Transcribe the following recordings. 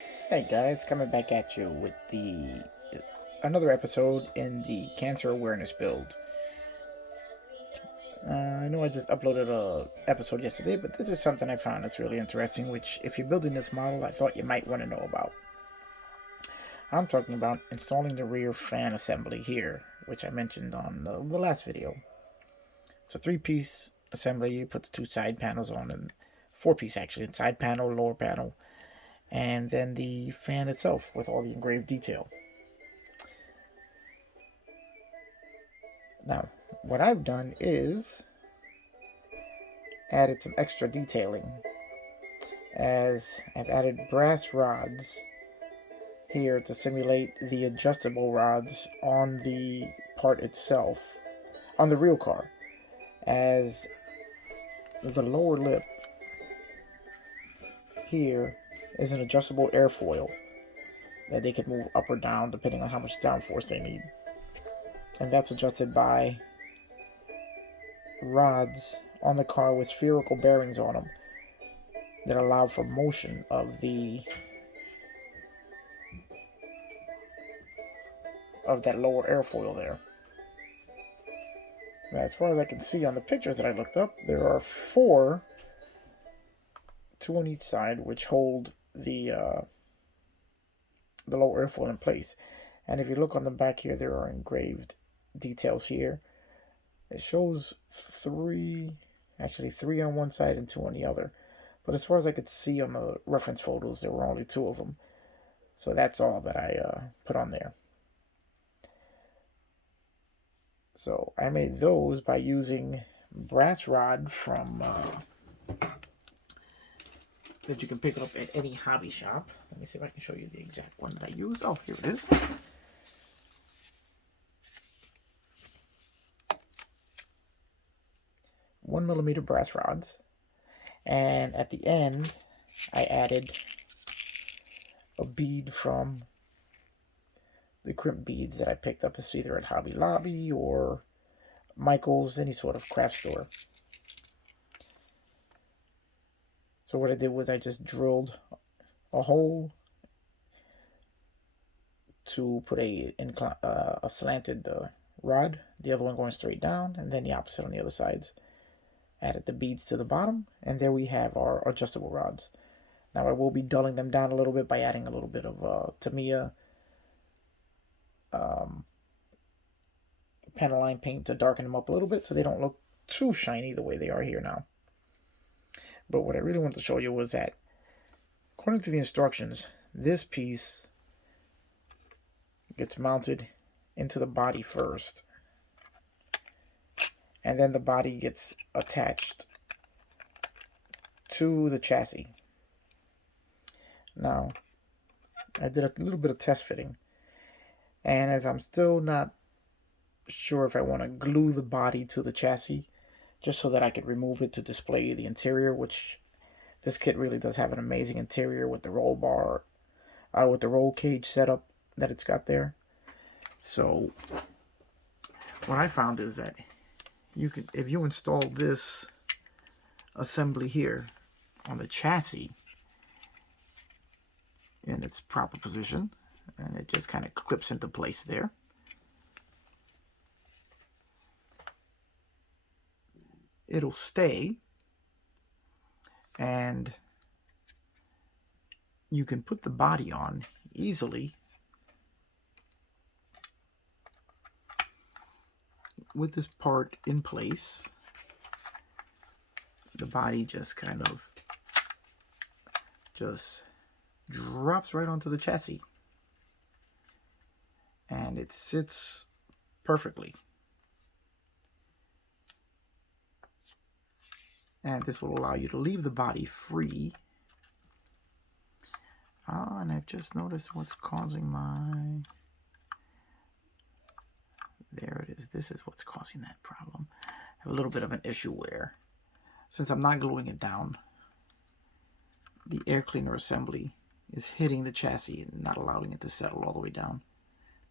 Hey guys, coming back at you with another episode in the cancer awareness build. I know I just uploaded a episode yesterday, but this is something I found that's really interesting, which if you're building this model, I thought you might want to know about. I'm talking about installing the rear fan assembly here, which I mentioned on the last video. It's a three-piece assembly. You put the two side panels on, and four-piece actually, side panel, lower panel, and then the fan itself with all the engraved detail. Now, what I've done is added some extra detailing, as I've added brass rods here to simulate the adjustable rods on the part itself, on the real car, as the lower lip here is an adjustable airfoil that they can move up or down depending on how much downforce they need. And that's adjusted by rods on the car with spherical bearings on them that allow for motion of that lower airfoil there. Now, as far as I can see on the pictures that I looked up, there are four, two on each side, which hold the lower airfoil in place. And if you look on the back here, there are engraved details here. It shows three on one side and two on the other. But as far as I could see on the reference photos, there were only two of them. So that's all that I put on there. So I made those by using brass rod from that you can pick up at any hobby shop. Let me see if I can show you the exact one that I use. Oh, here it is. 1mm brass rods. And at the end, I added a bead from the crimp beads that I picked up. It's either at Hobby Lobby or Michael's, any sort of craft store. So what I did was I just drilled a hole to put a slanted rod, the other one going straight down, and then the opposite on the other sides. Added the beads to the bottom, and there we have our adjustable rods. Now I will be dulling them down a little bit by adding a little bit of Tamiya Panaline paint to darken them up a little bit so they don't look too shiny the way they are here now. But what I really wanted to show you was that, according to the instructions, this piece gets mounted into the body first, and then the body gets attached to the chassis. Now, I did a little bit of test fitting, and as I'm still not sure if I want to glue the body to the chassis, just so that I could remove it to display the interior, which this kit really does have an amazing interior with the roll bar, with the roll cage setup that it's got there. So what I found is that you can, if you install this assembly here on the chassis in its proper position, and it just kind of clips into place there. It'll stay, and you can put the body on easily with this part in place. The body just kind of just drops right onto the chassis, and it sits perfectly. And this will allow you to leave the body free. And I've just noticed what's causing my... There it is. This is what's causing that problem. I have a little bit of an issue where, since I'm not gluing it down, the air cleaner assembly is hitting the chassis and not allowing it to settle all the way down.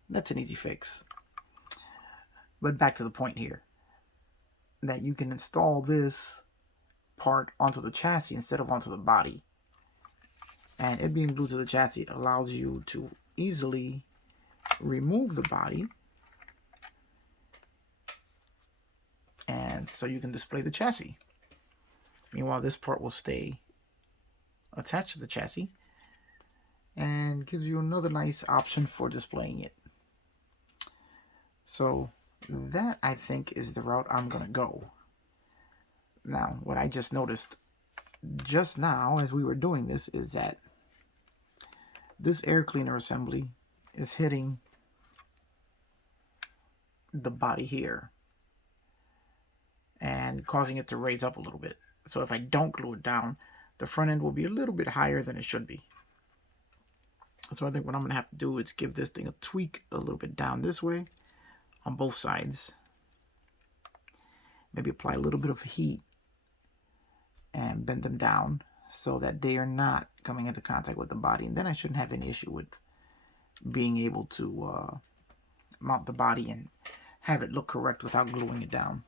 That's an easy fix. But back to the point here, that you can install this part onto the chassis instead of onto the body. And it being glued to the chassis allows you to easily remove the body, and so you can display the chassis. Meanwhile, this part will stay attached to the chassis and gives you another nice option for displaying it. So that, I think, is the route I'm going to go. Now, what I just noticed just now as we were doing this is that this air cleaner assembly is hitting the body here and causing it to raise up a little bit. So if I don't glue it down, the front end will be a little bit higher than it should be. So I think what I'm going to have to do is give this thing a tweak a little bit down this way on both sides. Maybe apply a little bit of heat and bend them down so that they are not coming into contact with the body. And then I shouldn't have any issue with being able to mount the body and have it look correct without gluing it down.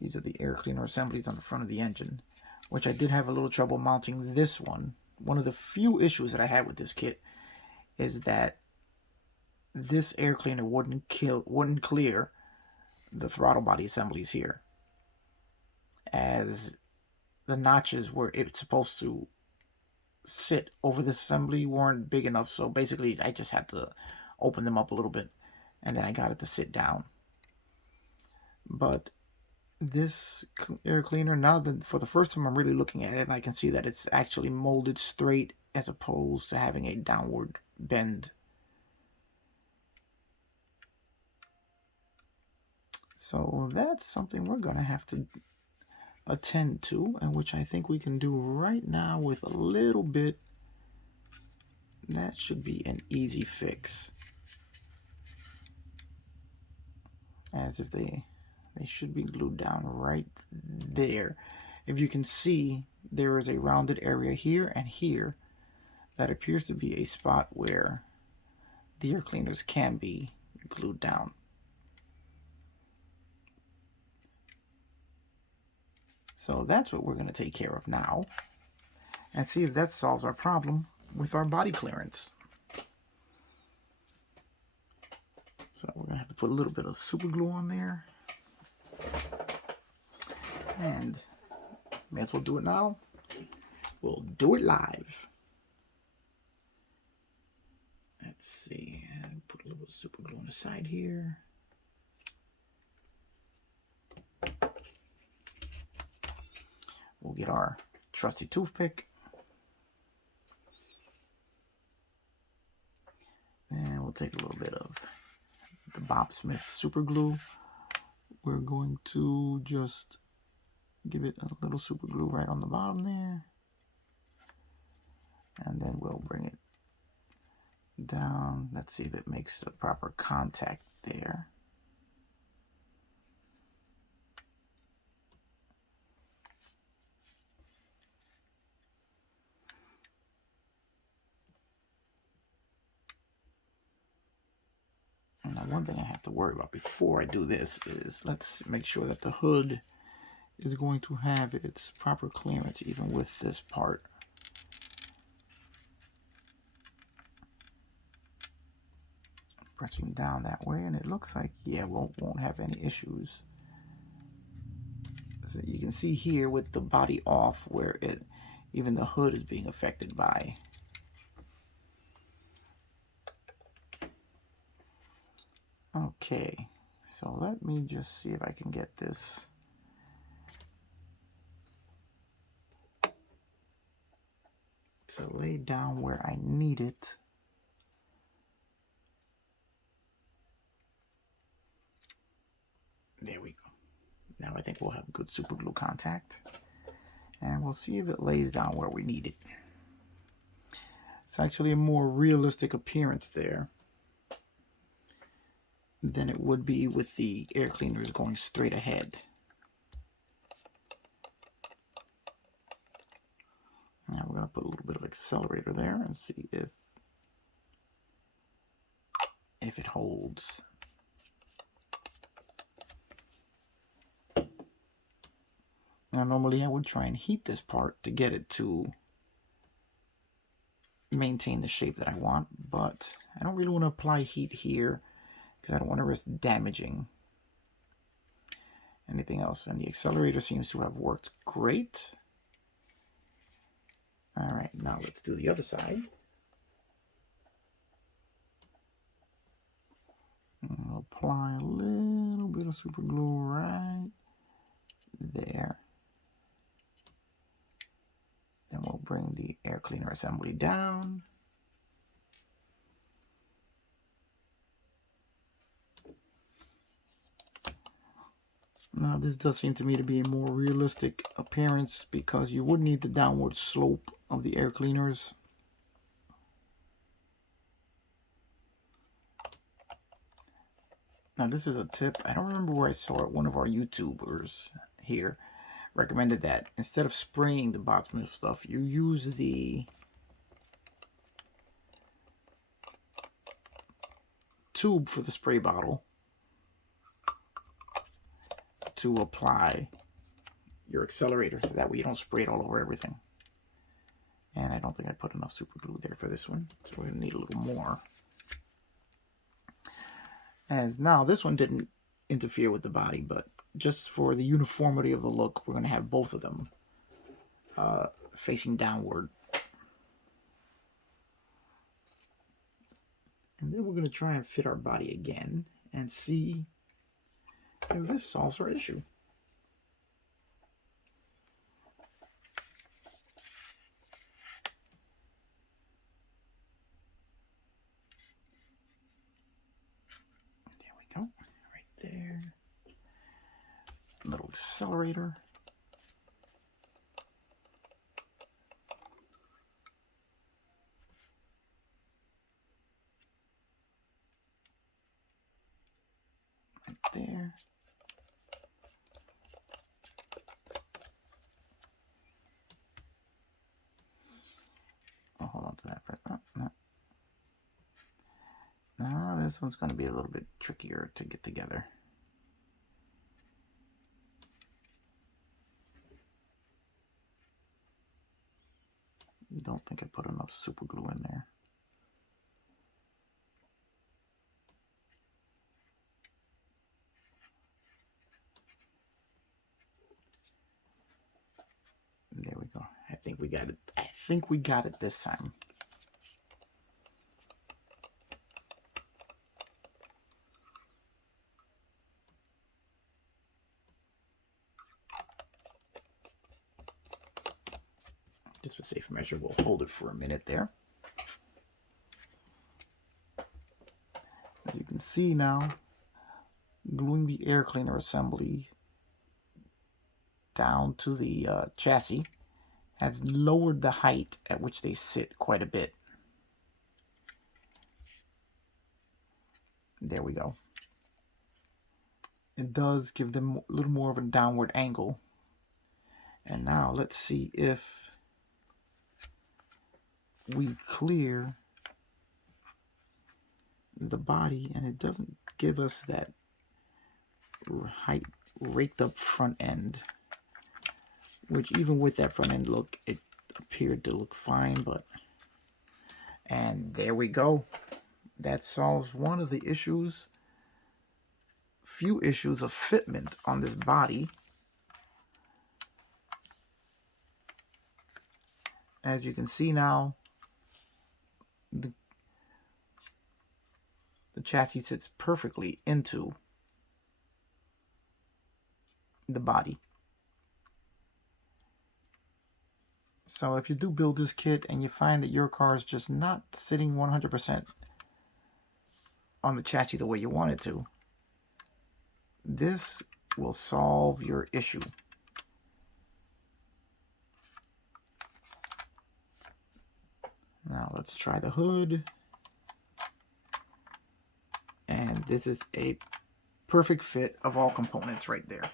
These are the air cleaner assemblies on the front of the engine, which I did have a little trouble mounting this one. One of the few issues that I had with this kit is that this air cleaner wouldn't clear the throttle body assemblies here, as the notches where it's supposed to sit over this assembly weren't big enough. So basically I just had to open them up a little bit and then I got it to sit down. But this air cleaner, now that for the first time I'm really looking at it, and I can see that it's actually molded straight as opposed to having a downward bend. So that's something we're going to have to attend to, and which I think we can do right now with a little bit. That should be an easy fix, as if they should be glued down right there. If you can see, there is a rounded area here and here that appears to be a spot where the air cleaners can be glued down. So that's what we're going to take care of now and see if that solves our problem with our body clearance. So we're going to have to put a little bit of super glue on there. And may as well do it now. We'll do it live. Let's see. Put a little bit of super glue on the side here. We'll get our trusty toothpick. And we'll take a little bit of the Bob Smith super glue. We're going to just give it a little super glue right on the bottom there. And then we'll bring it down. Let's see if it makes the proper contact there. Now, one thing I have to worry about before I do this is let's make sure that the hood is going to have its proper clearance even with this part. Pressing down that way, and it looks like, yeah, won't have any issues. So you can see here with the body off where even the hood is being affected by. Okay, so let me just see if I can get this to lay down where I need it. There we go. Now I think we'll have good super glue contact, and we'll see if it lays down where we need it. It's actually a more realistic appearance there than it would be with the air cleaners going straight ahead. Now we're going to put a little bit of accelerator there and see if it holds. Now normally I would try and heat this part to get it to maintain the shape that I want, but I don't really want to apply heat here because I don't want to risk damaging anything else. And the accelerator seems to have worked great. All right, now let's do the other side. I'll apply a little bit of super glue right there. Then we'll bring the air cleaner assembly down. Now this does seem to me to be a more realistic appearance because you would need the downward slope of the air cleaners. Now this is a tip, I don't remember where I saw it, one of our YouTubers here recommended that instead of spraying the bottom of stuff, you use the tube for the spray bottle to apply your accelerator, so that way you don't spray it all over everything. And I don't think I put enough super glue there for this one, so we're going to need a little more. As now this one didn't interfere with the body, but just for the uniformity of the look, we're going to have both of them facing downward. And then we're going to try and fit our body again and see if this solves our issue. There we go, right there. Little accelerator. Right there. I'll hold on to that for no. Now this one's going to be a little bit trickier to get together. Don't think I put enough super glue in there. There we go. I think we got it. I think we got it this time. Just for safe measure, we'll hold it for a minute there. As you can see now, gluing the air cleaner assembly down to the chassis has lowered the height at which they sit quite a bit. There we go. It does give them a little more of a downward angle. And now let's see if we clear the body and it doesn't give us that height raked up front end, which even with that front end look, it appeared to look fine. But and there we go. That solves one of the issues, few issues of fitment on this body. As you can see now, the chassis sits perfectly into the body. So if you do build this kit and you find that your car is just not sitting 100% on the chassis the way you want it to, this will solve your issue. Now let's try the hood. And this is a perfect fit of all components right there.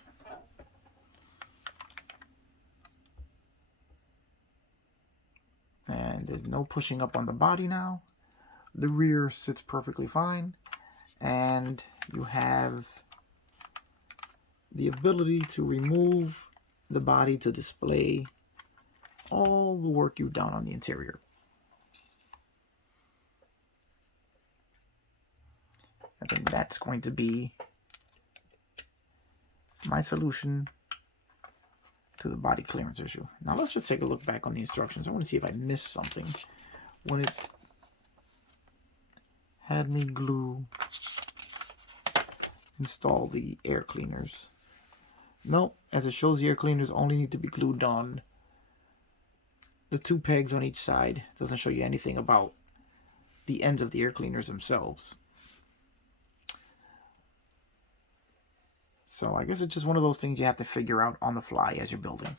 And there's no pushing up on the body now. The rear sits perfectly fine. And you have the ability to remove the body to display all the work you've done on the interior. I think that's going to be my solution to the body clearance issue. Now let's just take a look back on the instructions. I want to see if I missed something when it had me install the air cleaners. No, as it shows, the air cleaners only need to be glued on the 2 pegs on each side. It doesn't show you anything about the ends of the air cleaners themselves. So I guess it's just one of those things you have to figure out on the fly as you're building.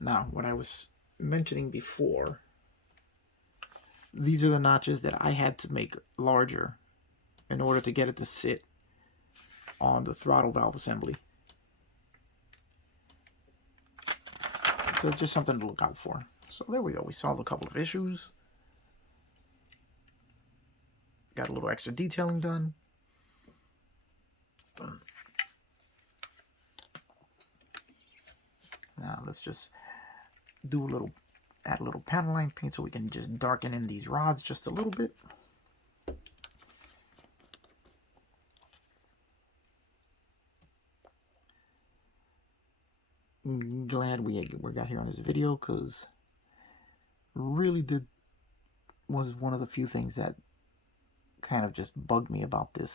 Now, what I was mentioning before, these are the notches that I had to make larger in order to get it to sit on the throttle valve assembly. So it's just something to look out for. So there we go. We solved a couple of issues. Got a little extra detailing done. Now let's just add a little panel line paint so we can just darken in these rods just a little bit. Glad we got here on this video, because really was one of the few things that kind of just bugged me about the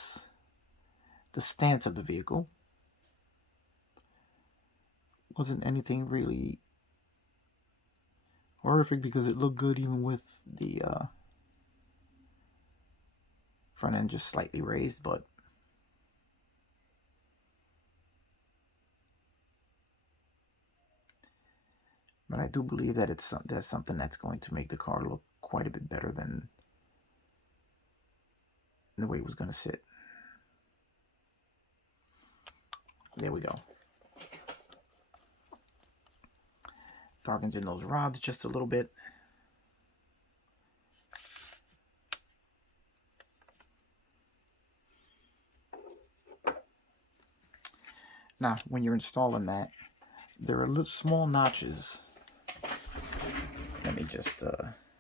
stance of the vehicle. Wasn't anything really horrific, because it looked good even with the front end just slightly raised, but I do believe that that's something that's going to make the car look quite a bit better than the way it was going to sit. There we go. Darkens in those rods just a little bit. Now, when you're installing that, there are little small notches. Let me just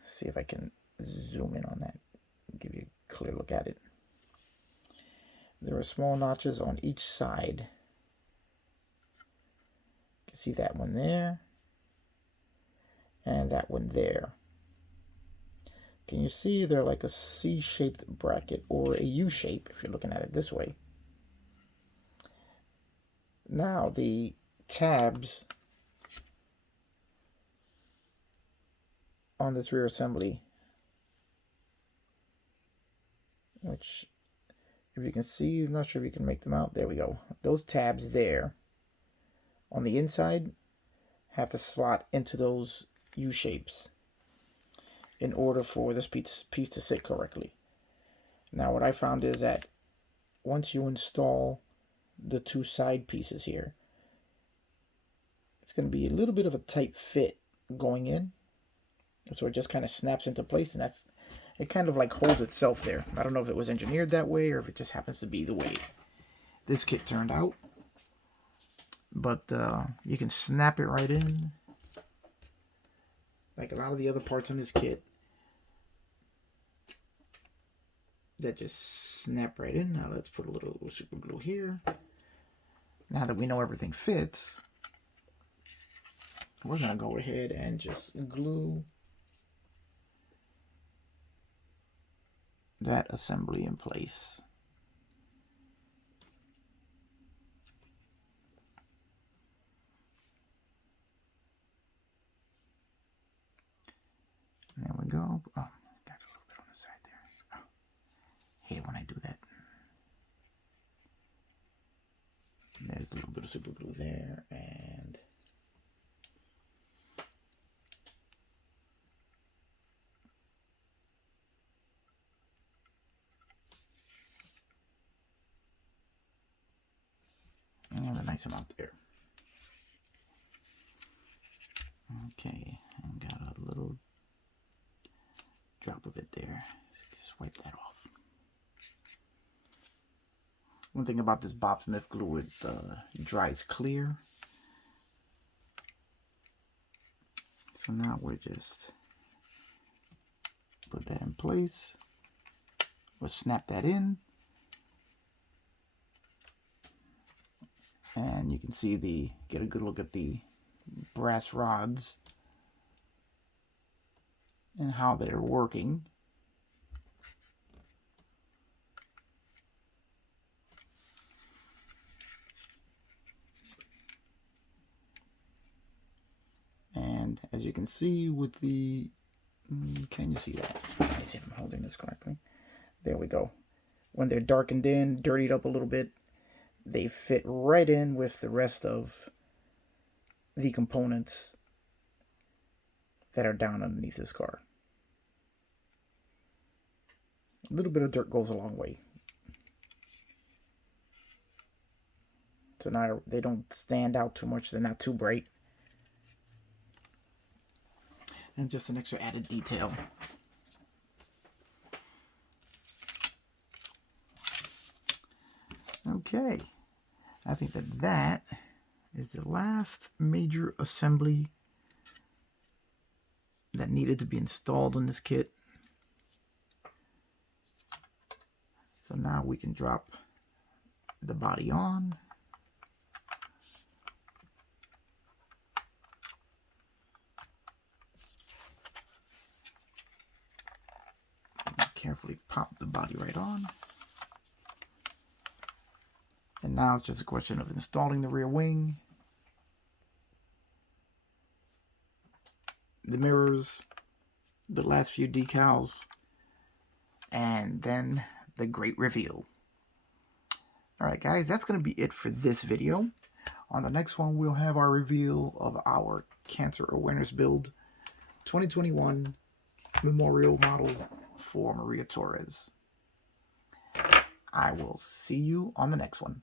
see if I can zoom in on that and give you a clear look at it. There are small notches on each side. You can see that one there and that one there. Can you see they're like a C-shaped bracket, or a U-shape if you're looking at it this way. Now the tabs on this rear assembly, which, if you can see, I'm not sure if you can make them out. There we go. Those tabs there on the inside have to slot into those U-shapes in order for this piece to sit correctly. Now what I found is that once you install the 2 side pieces here, it's going to be a little bit of a tight fit going in. So it just kind of snaps into place, and it kind of like holds itself there. I don't know if it was engineered that way or if it just happens to be the way this kit turned out. But you can snap it right in. Like a lot of the other parts on this kit that just snap right in. Now let's put a little super glue here. Now that we know everything fits, we're going to go ahead and just glue that assembly in place. There we go. Oh, got a little bit on the side there. Oh, hate it when I do that. There's a little bit of super glue there, and a nice amount there. Okay, and got a little drop of it there. Just wipe that off. One thing about this Bob Smith glue, it dries clear. So now we're just put that in place. We'll snap that in. And you can see get a good look at the brass rods and how they're working. And as you can see with the, can you see that? Let me see if I'm holding this correctly. There we go. When they're darkened in, dirtied up a little bit, they fit right in with the rest of the components that are down underneath this car. A little bit of dirt goes a long way. So now they don't stand out too much. They're not too bright. And just an extra added detail. Okay. I think that is the last major assembly that needed to be installed in this kit. So now we can drop the body on. Carefully pop the body right on. And now it's just a question of installing the rear wing, the mirrors, the last few decals, and then the great reveal. Alright guys, that's going to be it for this video. On the next one, we'll have our reveal of our Cancer Awareness Build 2021 Memorial Model for Maria Torres. I will see you on the next one.